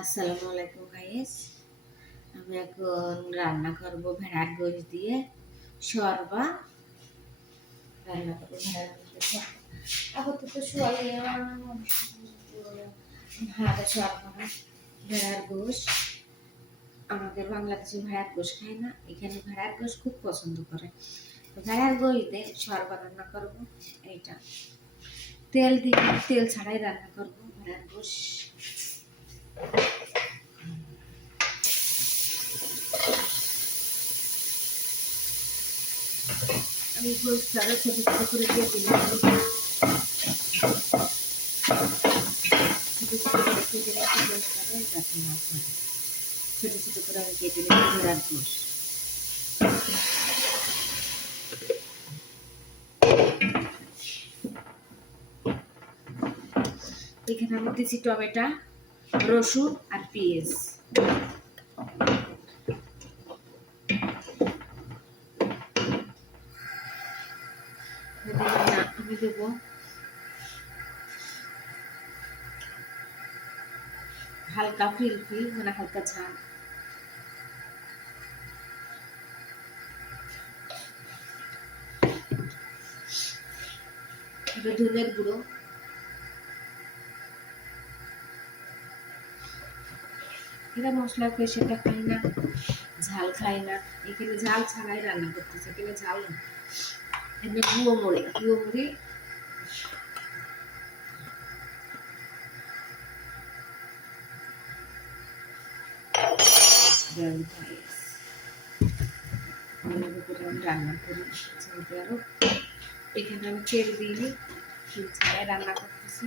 আসসালামু আলাইকুম গাইস। আমি এখন রান্না করব ভেড়ার গোশ দিয়ে শর্বা। রান্না করব ভেড়ার গোশ দিয়ে আপাতত ভাড়া শর্বা ভেড়ার গোশ। আমাদের বাংলাদেশে ভেড়ার গোশ খায় না, এখানে ভেড়ার গোশ খুব পছন্দ করে। তো ভেড়ার গোশ দিয়ে শর্বা রান্না করব। এইটা তেল দিয়ে, তেল ছাড়াই রান্না করব ভেড়ার গোশ। আমি গোশটাকে ছোট ছোট করে দিয়ে দিলাম। ছোট ছোট করে কেটে রেখে গোশটাকে যাতে না পড়ে, ছোট ছোট করে আমি কেটে রেখে ভেড়ার গোশ। এখানে আমি দিচ্ছি টমেটো, রসুন আর পেঁয়াজ। আমি দেবো হালকা ফিল মানে হালকা ঝাল। ধনের গুঁড়ো, এরা মশলা পেশাটা খাই না, ঝাল খাই না, এখানে ঝাল ছাড়াই রান্না করতেছে, এখানে ঝাল না। এখানে গুঁড়ো মরে রান্না করি। এখানে আমি তেল দিইনি, তেল ছাড়াই রান্না করতেছি।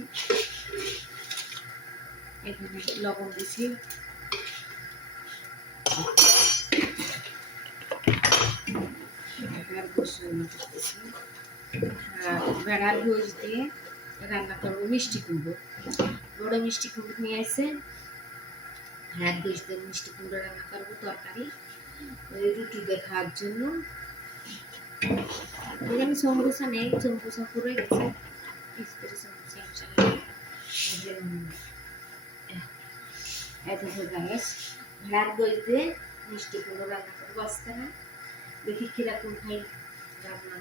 এখানে লবণ দিচ্ছি, ভেড়ার গোশ দিয়ে রান্না করবো মিষ্টি কুমড়ো। বড় মিষ্টি কুমড়ো নিয়ে আসে, ভেড়ার গোশ দিয়ে মিষ্টি কুমড়ো রান্না করবো তরকারি, রুটি দিয়ে খাওয়ার জন্য। এখানে সমোসা নেই, সমোসা পুরো গেছে। ভেড়ার গোশ দিয়ে মিষ্টি কুমড়ো রান্না করবো আজকে। না দেখি কিরকম খাই রান্না।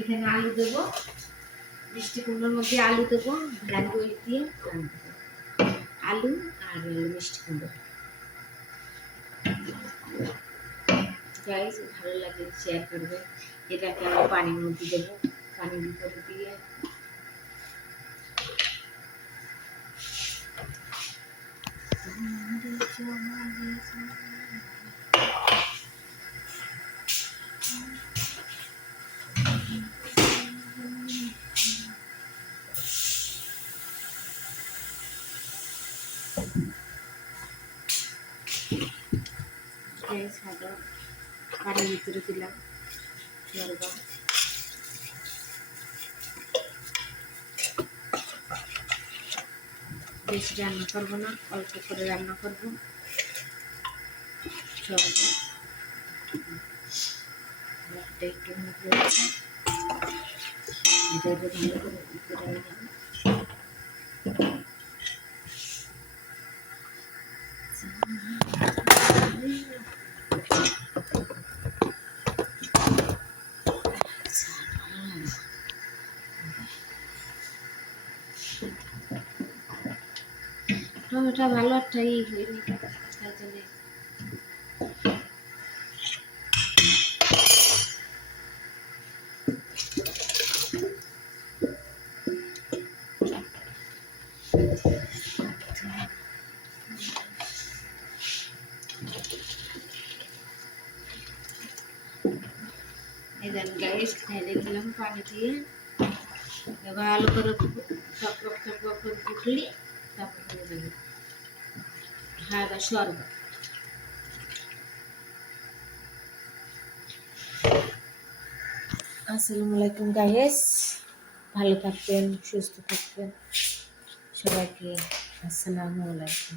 এখানে আলু দেবো, মিষ্টি কুমড়োর মধ্যে আলু দেবো, ভেড়ার গোশ দিয়ে রান্না করবো। আলু আর মিষ্টি কুমড়ো। গাইস ভালো লাগে শেয়ার করবে। এটাকে আমি পানির মধ্যে দেবো, পানির ভিতরে দিয়ে পানির ভিতরে দিলাম শর্বা। বেশি রান্না করবো না, অল্প করে রান্না করবো শর্বা। একটু ভালো করে টমেটো ভালো একটা হয়নি, তাই জন্য গাইস ঢেলে দিলাম পানি দিয়ে। ভালো করে টকবক করে ফুটলি তারপর হয়ে যাবে হালকা শরবত। আসসালামু আলাইকুম গাইস, ভালো থাকবেন, সুস্থ থাকবেন সবাইকে। আসসালামু আলাইকুম।